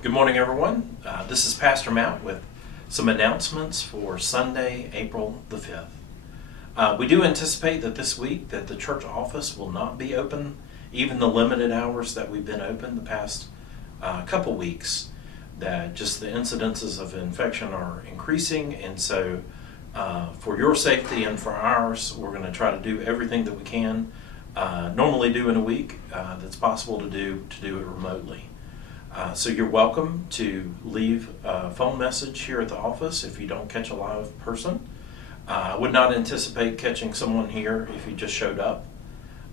Good morning, everyone. This is Pastor Matt with some announcements for Sunday, April the 5th. We do anticipate that this week that the church office will not be open, even the limited hours that we've been open the past couple weeks, that just the incidences of infection are increasing, and so for your safety and for ours, we're going to try to do everything that we can normally do in a week that's possible to do it remotely. So you're welcome to leave a phone message here at the office if you don't catch a live person. I would not anticipate catching someone here if you just showed up,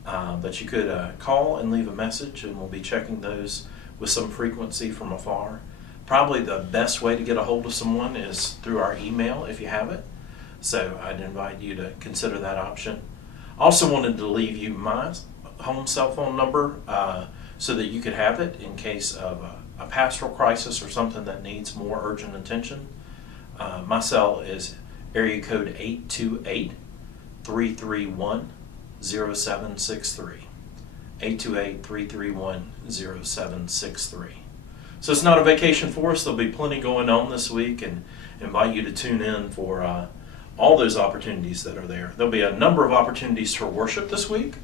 but you could call and leave a message, and we'll be checking those with some frequency from afar. Probably the best way to get a hold of someone is through our email if you have it, so I'd invite you to consider that option. Also wanted to leave you my home cell phone number so that you could have it in case of a pastoral crisis or something that needs more urgent attention. My cell is area code 828-331-0763. 828-331-0763. So it's not a vacation for us. There'll be plenty going on this week, and invite you to tune in for all those opportunities that are there. There'll be a number of opportunities for worship this week.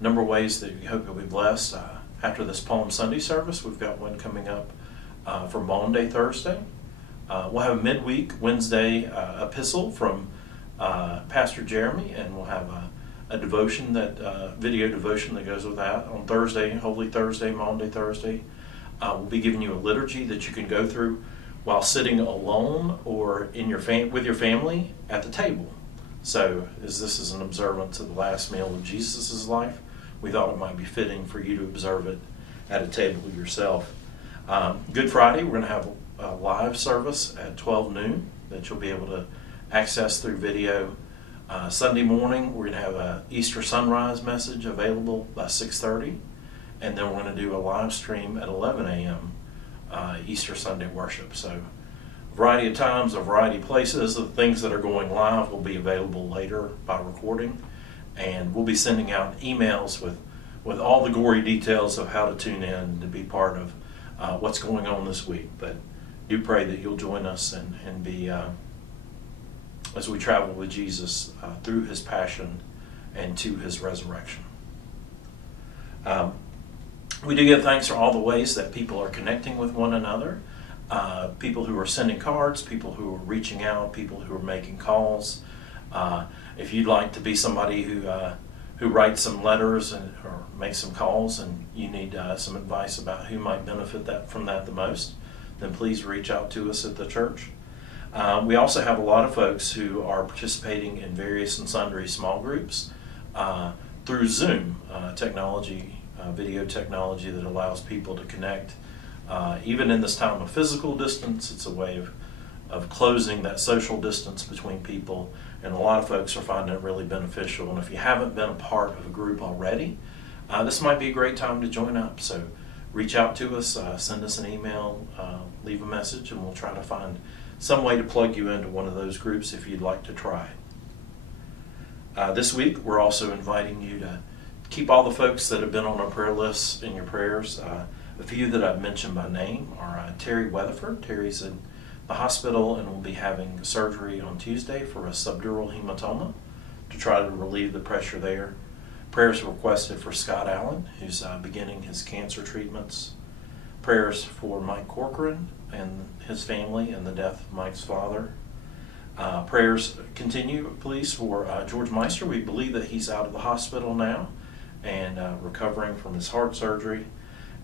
Number of ways that we hope you'll be blessed. After this Palm Sunday service, we've got one coming up for Maundy Thursday. We'll have a midweek Wednesday epistle from Pastor Jeremy, and we'll have a devotion, video devotion that goes with that on Thursday, Holy Thursday, Maundy Thursday. We'll be giving you a liturgy that you can go through while sitting alone or with your family at the table. So, as this is an observance of the last meal of Jesus' life, we thought it might be fitting for you to observe it at a table yourself. Good Friday, we're going to have a live service at 12 noon that you'll be able to access through video. Sunday morning, we're going to have an Easter sunrise message available by 6:30, and then we're going to do a live stream at 11 a.m. Easter Sunday worship. So, a variety of times, a variety of places. The things that are going live will be available later by recording. And we'll be sending out emails with all the gory details of how to tune in to be part of what's going on this week. But do pray that you'll join us and be, as we travel with Jesus through his passion and to his resurrection. We do give thanks for all the ways that people are connecting with one another. People who are sending cards, people who are reaching out, people who are making calls. If you'd like to be somebody who writes some letters or makes some calls, and you need some advice about who might benefit from that the most, then please reach out to us at the church. We also have a lot of folks who are participating in various and sundry small groups through Zoom technology, video technology that allows people to connect. Even in this time of physical distance, it's a way of closing that social distance between people, and a lot of folks are finding it really beneficial. And if you haven't been a part of a group already, this might be a great time to join up. So reach out to us, send us an email, leave a message, and we'll try to find some way to plug you into one of those groups if you'd like to try. This week, we're also inviting you to keep all the folks that have been on our prayer lists in your prayers. A few that I've mentioned by name are Terry Weatherford. Terry's in the hospital and will be having surgery on Tuesday for a subdural hematoma to try to relieve the pressure there. Prayers requested for Scott Allen, who's beginning his cancer treatments. Prayers for Mike Corcoran and his family and the death of Mike's father. Prayers continue, please, for George Meister. We believe that he's out of the hospital now and recovering from his heart surgery.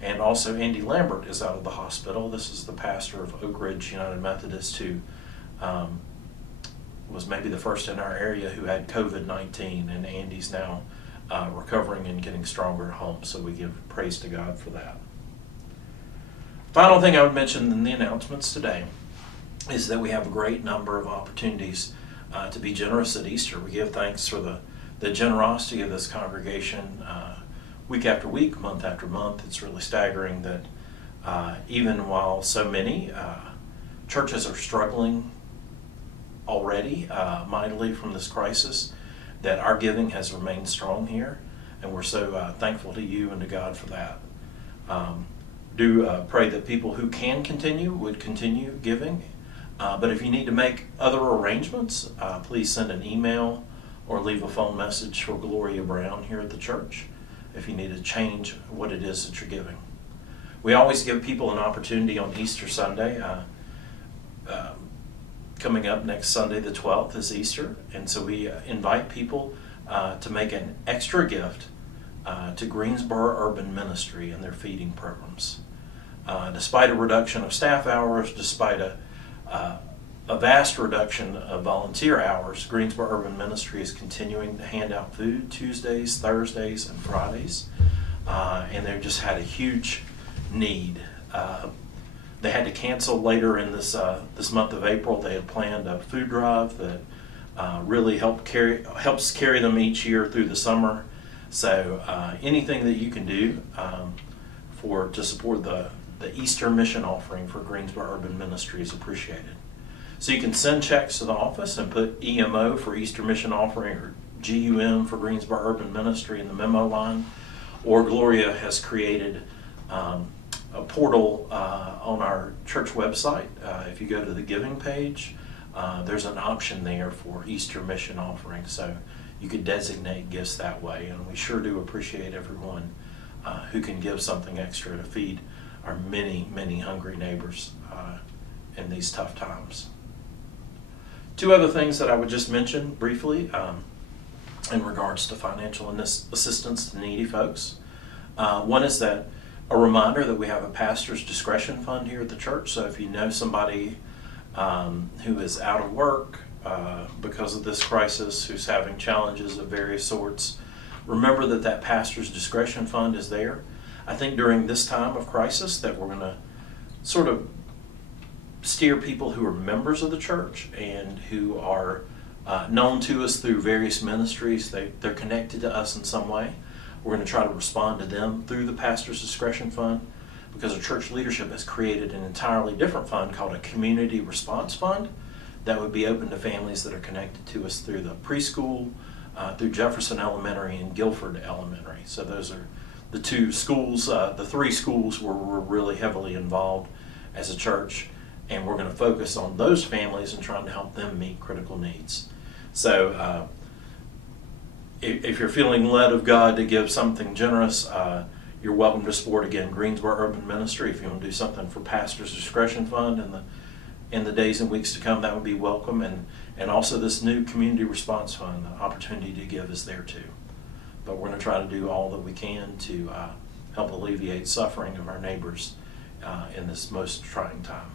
And also Andy Lambert is out of the hospital. This is the pastor of Oak Ridge United Methodist who was maybe the first in our area who had COVID-19, and Andy's now recovering and getting stronger at home, so we give praise to God for that. Final thing I would mention in the announcements today is that we have a great number of opportunities to be generous at Easter. We give thanks for the generosity of this congregation week after week, month after month. It's really staggering that even while so many churches are struggling already mightily from this crisis, that our giving has remained strong here, and we're so thankful to you and to God for that. do pray that people who can continue would continue giving. But if you need to make other arrangements, please send an email or leave a phone message for Gloria Brown here at the church if you need to change what it is that you're giving. We always give people an opportunity on Easter Sunday. Coming up next Sunday, the 12th, is Easter, and so we invite people to make an extra gift to Greensboro Urban Ministry and their feeding programs. Despite a reduction of staff hours, despite a vast reduction of volunteer hours, Greensboro Urban Ministry is continuing to hand out food Tuesdays, Thursdays, and Fridays, and they've just had a huge need. They had to cancel later in this month of April. They had planned a food drive that really helps carry them each year through the summer. So anything that you can do to support the Easter mission offering for Greensboro Urban Ministry is appreciated. So you can send checks to the office and put EMO for Easter mission offering or GUM for Greensboro Urban Ministry in the memo line, or Gloria has created a portal on our church website. If you go to the giving page, there's an option there for Easter mission offering, so you could designate gifts that way, and we sure do appreciate everyone who can give something extra to feed our many, many hungry neighbors in these tough times. Two other things that I would just mention briefly in regards to financial assistance to needy folks. One is that a reminder that we have a pastor's discretion fund here at the church, so if you know somebody who is out of work because of this crisis, who's having challenges of various sorts, remember that pastor's discretion fund is there. I think during this time of crisis that we're going to sort of steer people who are members of the church and who are known to us through various ministries. They're connected to us in some way. We're going to try to respond to them through the pastor's discretion fund, because our church leadership has created an entirely different fund called a community response fund that would be open to families that are connected to us through the preschool, through Jefferson Elementary and Guilford Elementary. So those are the two schools, the three schools where we're really heavily involved as a church, and we're going to focus on those families and trying to help them meet critical needs. So if you're feeling led of God to give something generous, you're welcome to support, again, Greensboro Urban Ministry. If you want to do something for Pastor's Discretion Fund in the days and weeks to come, that would be welcome. And also this new Community Response Fund, the opportunity to give is there too. But we're going to try to do all that we can to help alleviate suffering of our neighbors in this most trying time.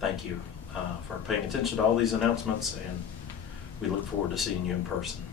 Thank you for paying attention to all these announcements, and we look forward to seeing you in person.